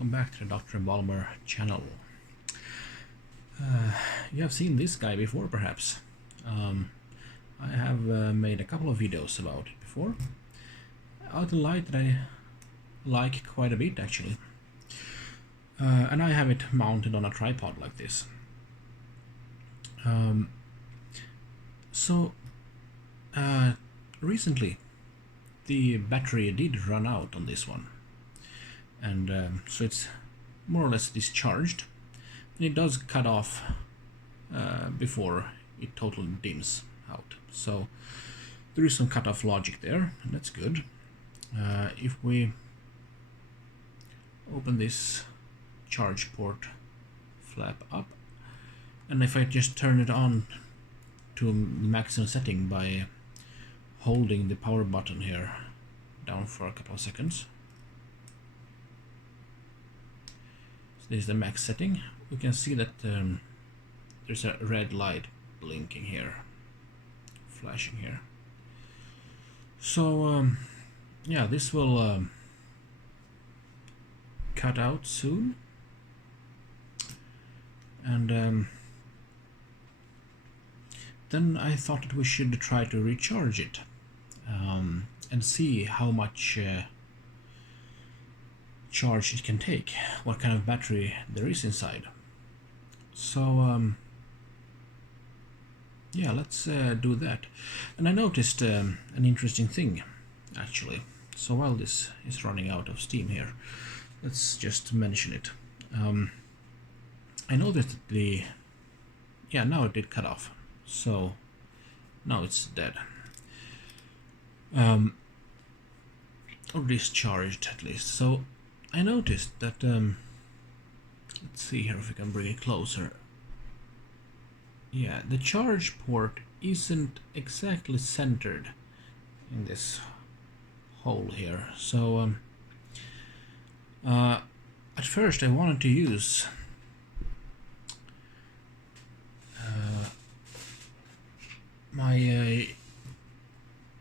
welcome back to the Dr. Balmer channel. You have seen this guy before, perhaps. I have made a couple of videos about it before. Out in light that I like quite a bit, actually. And I have it mounted on a tripod like this. Recently the battery did run out on this one, and so it's more or less discharged, and it does cut off before it totally dims out. So there is some cutoff logic there, and that's good. If we open this charge port flap up, and if I just turn it on to maximum setting by holding the power button here down for a couple of seconds. So this is the max setting. We can see that there's a red light blinking here, flashing here. So yeah, this will cut out soon, and then I thought that we should try to recharge it and see how much charge it can take, what kind of battery there is inside. So yeah, let's do that. And I noticed an interesting thing, actually. So while this is running out of steam here, let's just mention it. I noticed that now it did cut off. So now it's dead, or discharged at least. So I noticed that, let's see here if we can bring it closer. Yeah, the charge port isn't exactly centered in this hole here. So at first I wanted to use my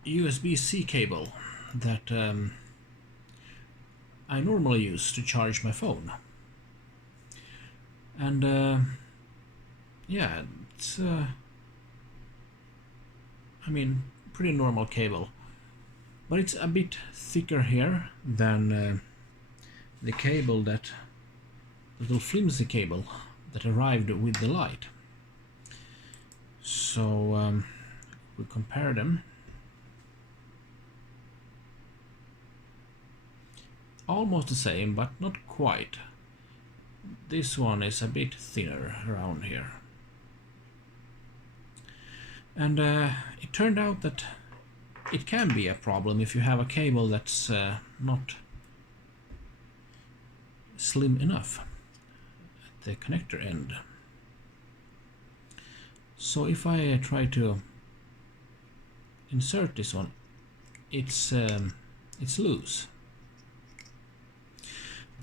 USB-C cable that I normally use to charge my phone, and yeah, it's I mean, pretty normal cable, but it's a bit thicker here than the cable, that little flimsy cable that arrived with the light. So we compare them. Almost the same, but not quite. This one is a bit thinner around here. And it turned out that it can be a problem if you have a cable that's not slim enough at the connector end. So if I try to insert this one, it's loose,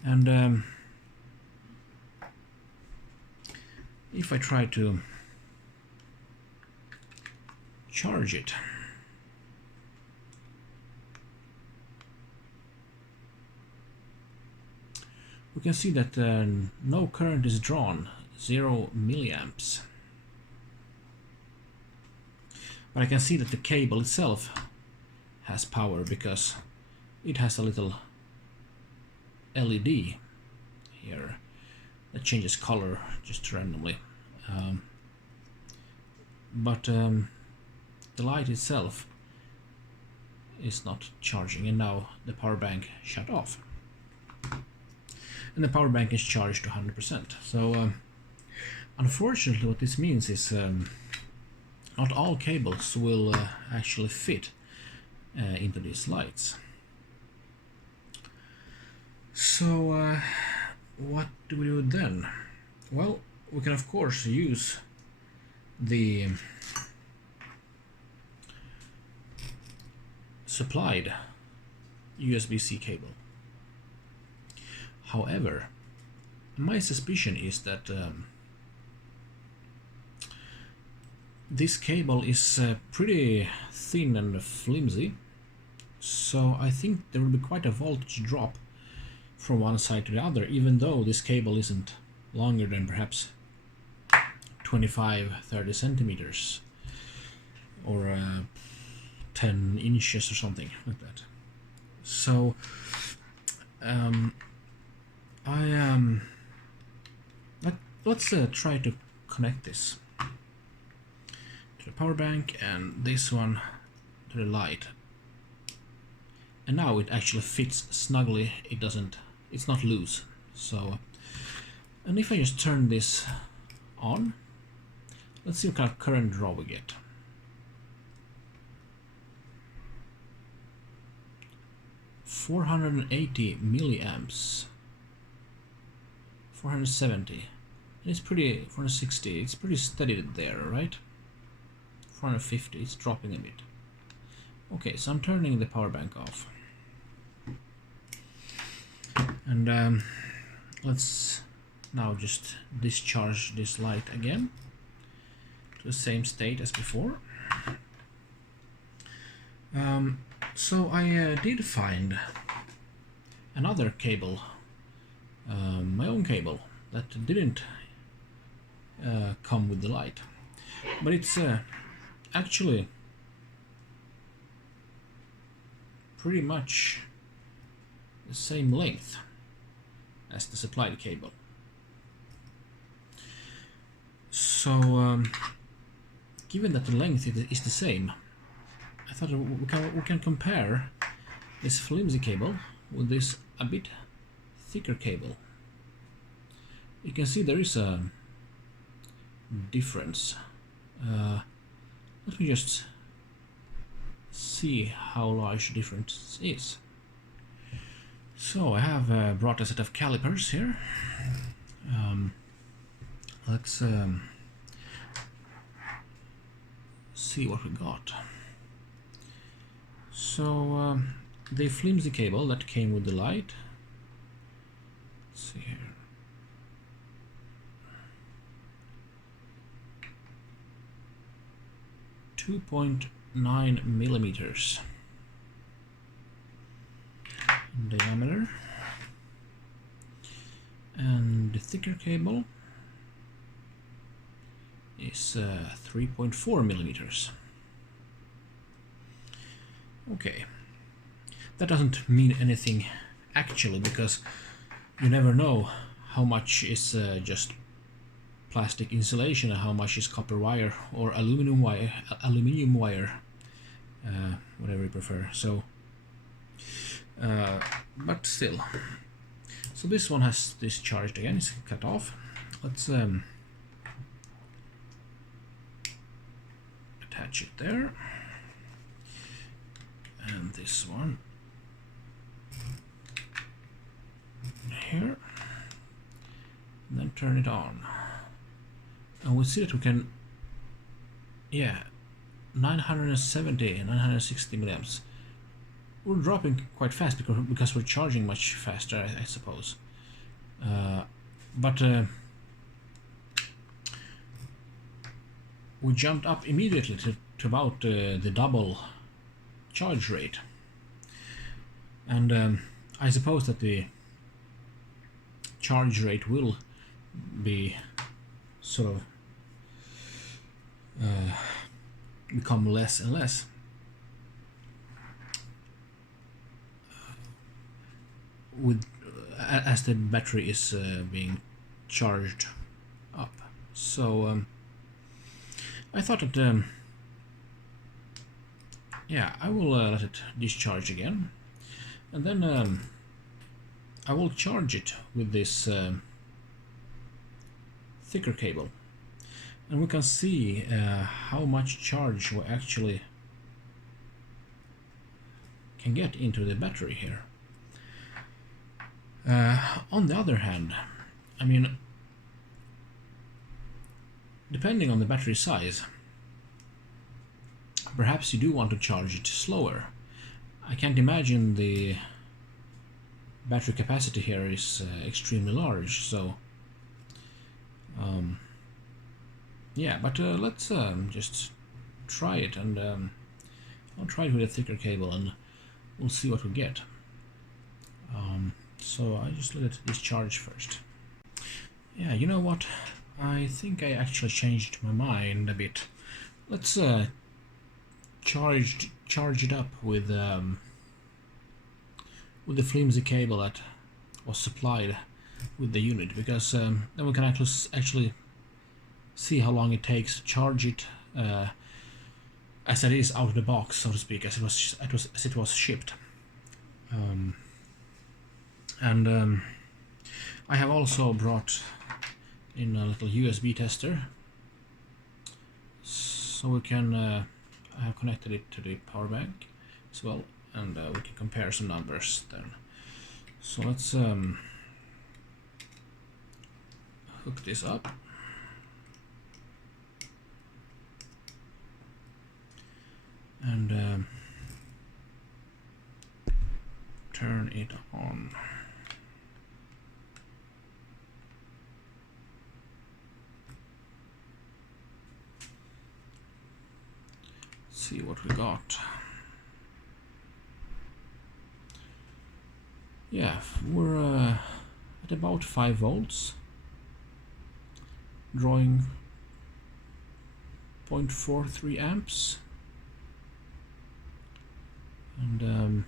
and if I try to charge it, we can see that no current is drawn, 0 milliamps. But I can see that the cable itself has power because it has a little LED here that changes color just randomly. But the light itself is not charging, and now the power bank shut off. And the power bank is charged to 100%. So unfortunately what this means is not all cables will actually fit into these lights. So what do we do then? Well, we can of course use the supplied USB-C cable. However, my suspicion is that this cable is pretty thin and flimsy, so I think there will be quite a voltage drop from one side to the other, even though this cable isn't longer than perhaps 25-30 centimeters or 10 inches or something like that. So let's try to connect this to the power bank and this one to the light. And now it actually fits snugly. It's not loose. So, and if I just turn this on, let's see what kind of current draw we get. $480 milliamps, 470, and it's pretty 460. It's pretty steady there, right? 450. It's dropping a bit. Okay, so I'm turning the power bank off, and let's now just discharge this light again to the same state as before. So I did find another cable, my own cable, that didn't come with the light, but it's actually pretty much the same length as the supplied cable. So given that the length is the same, I thought we can compare this flimsy cable with this a bit thicker cable. You can see there is a difference. Let me just see how large the difference is. So I have brought a set of calipers here. Let's see what we got. So the flimsy cable that came with the light, let's see here, .9 millimeters in diameter, and the thicker cable is 3.4 millimeters. Okay, that doesn't mean anything actually, because you never know how much is just plastic insulation and how much is copper wire or aluminum wire, whatever you prefer. So, but still. So this one has discharged again. It's cut off. Let's attach it there. And this one here, and then turn it on, and we see that we can, 970 and 960 milliamps. We're dropping quite fast because we're charging much faster, I suppose. But we jumped up immediately to about the double charge rate, and I suppose that the charge rate will be sort of become less and less as the battery is being charged up. So I thought that I will let it discharge again, and then I will charge it with this thicker cable, and we can see how much charge we actually can get into the battery here. On the other hand, I mean, depending on the battery size, perhaps you do want to charge it slower. I can't imagine the battery capacity here is extremely large, so but let's just try it, and I'll try it with a thicker cable and we'll see what we get. So I just let it discharge first. Yeah, you know what? I think I actually changed my mind a bit. Let's charge it up with the flimsy cable that was supplied with the unit, because then we can actually see how long it takes to charge it as it is out of the box, so to speak, as it was shipped. I have also brought in a little USB tester, so we can I have connected it to the power bank as well, and we can compare some numbers then. So let's hook this up. And turn it on. See what we got. Yeah, we're at about 5 volts, drawing 0.43 amps, and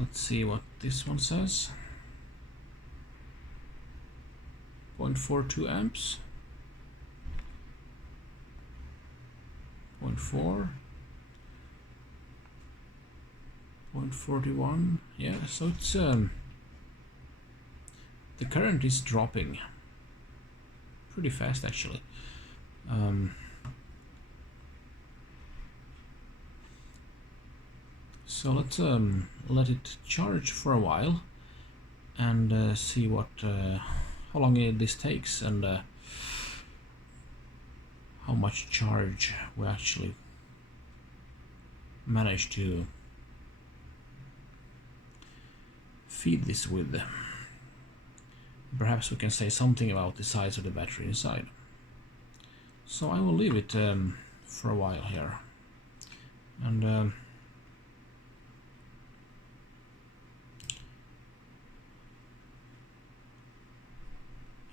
let's see what this one says. 0.42 amps, 0.4, 0.41. Yeah, so it's the current is dropping pretty fast actually. So let's let it charge for a while and see what how long this takes, and how much charge we actually manage to feed this with. Perhaps we can say something about the size of the battery inside. So I will leave it for a while here, and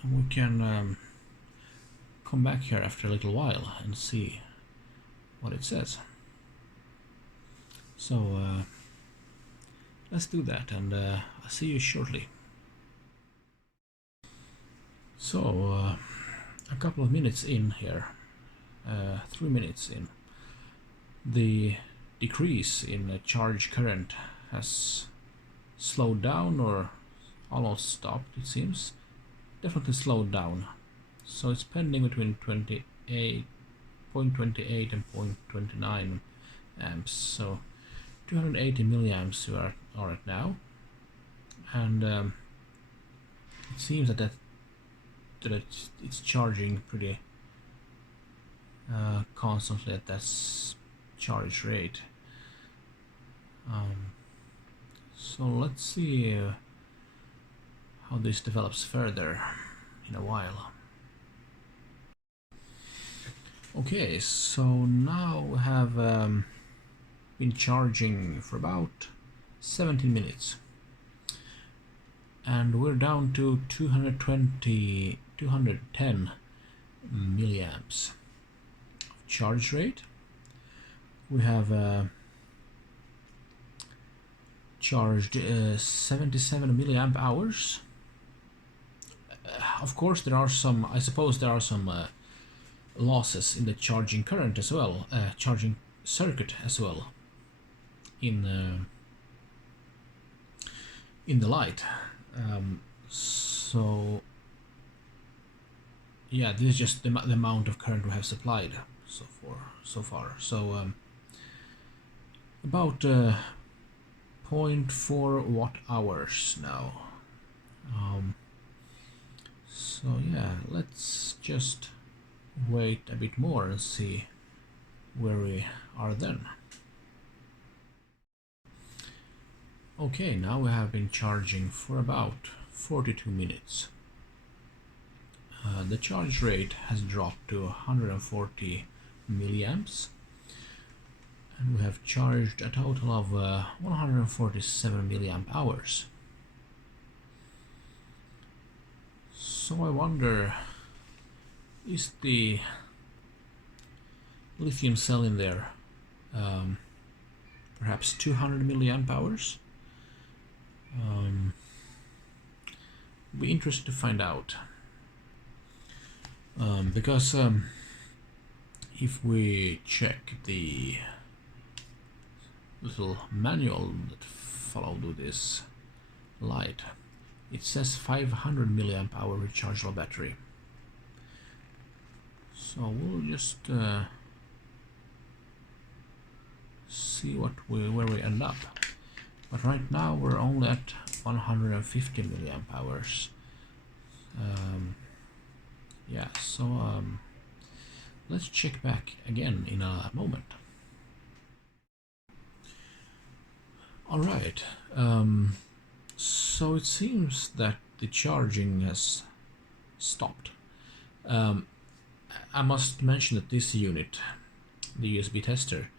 we can come back here after a little while and see what it says. So let's do that, and I'll see you shortly. So a couple of minutes in here, 3 minutes in, the decrease in the charge current has slowed down, or almost stopped, it seems. Definitely slowed down. So it's pending between 0.28 and 0.29 amps. So 280 milliamps we are at now, and it seems that it's charging pretty constantly at that charge rate. So let's see how this develops further in a while. Okay, so now we have been charging for about 17 minutes, and we're down to 210 milliamps of charge rate. We have charged 77 milliamp hours. Of course there are some, I suppose there are some losses in the charging current as well, charging circuit as well in the light. So yeah, this is just the amount of current we have supplied so far. So about 0.4 watt hours now. So yeah, let's just wait a bit more and see where we are then. Okay, now we have been charging for about 42 minutes. The charge rate has dropped to 140 milliamps, And we have charged a total of 147 milliamp hours. So I wonder, is the lithium cell in there perhaps 200 milliamp hours? Be interested to find out, because if we check the little manual that followed with this light, it says 500 milliamp hour rechargeable battery. So we'll just see where we end up. But right now we're only at 150 milliamp hours. Yeah, so let's check back again in a moment. Alright, so it seems that the charging has stopped. I must mention that this unit, the USB tester,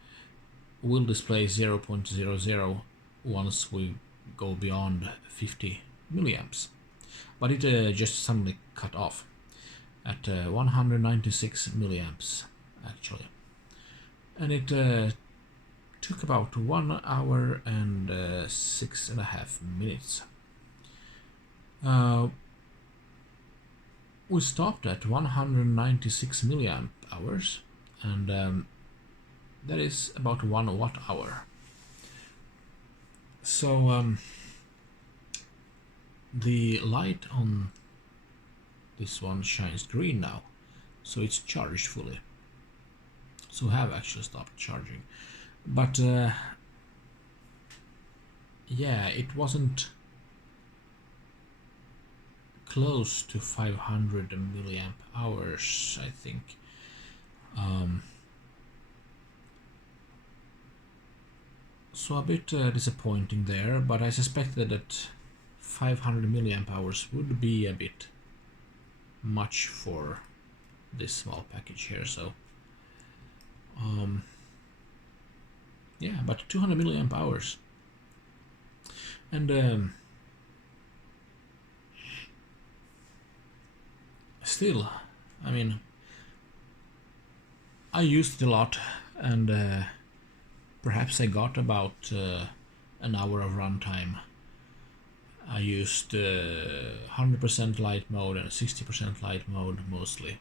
will display 0.00 once we go beyond 50 milliamps, but it just suddenly cut off at 196 milliamps actually, and it took about 1 hour and 6.5 minutes. We stopped at 196 milliamp hours, and that is about 1 watt hour. So the light on this one shines green now, so it's charged fully. So have actually stopped charging, but yeah, it wasn't close to 500 milliamp hours, I think. So a bit disappointing there, but I suspected that 500 milliamp hours would be a bit much for this small package here. So yeah, but 200 milliamp hours, and still, I mean, I used it a lot, and perhaps I got about an hour of runtime. I used 100% light mode and 60% light mode mostly.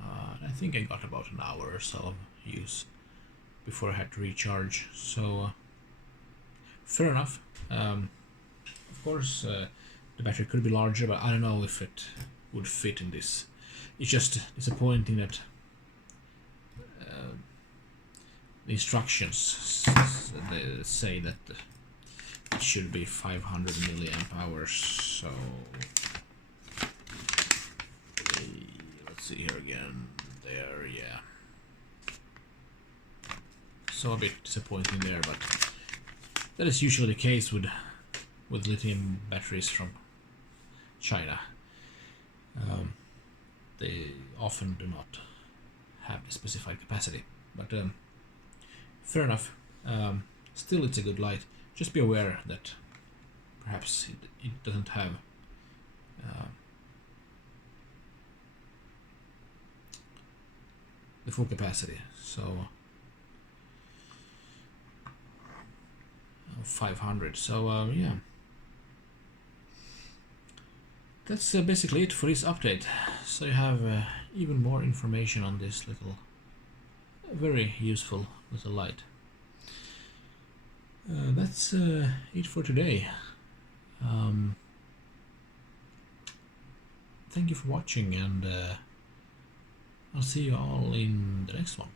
I think I got about an hour or so of use before I had to recharge. So fair enough. Of course, the battery could be larger, but I don't know if it would fit in this. It's just disappointing that the instructions say that it should be 500 milliamp hours. So let's see here again. There, yeah. So a bit disappointing there, but that is usually the case with lithium batteries from China. They often do not have the specified capacity, but fair enough. Still, it's a good light. Just be aware that perhaps it doesn't have the full capacity. So 500. So yeah, that's basically it for this update. So you have even more information on this little, very useful little light. That's it for today. Thank you for watching, and I'll see you all in the next one.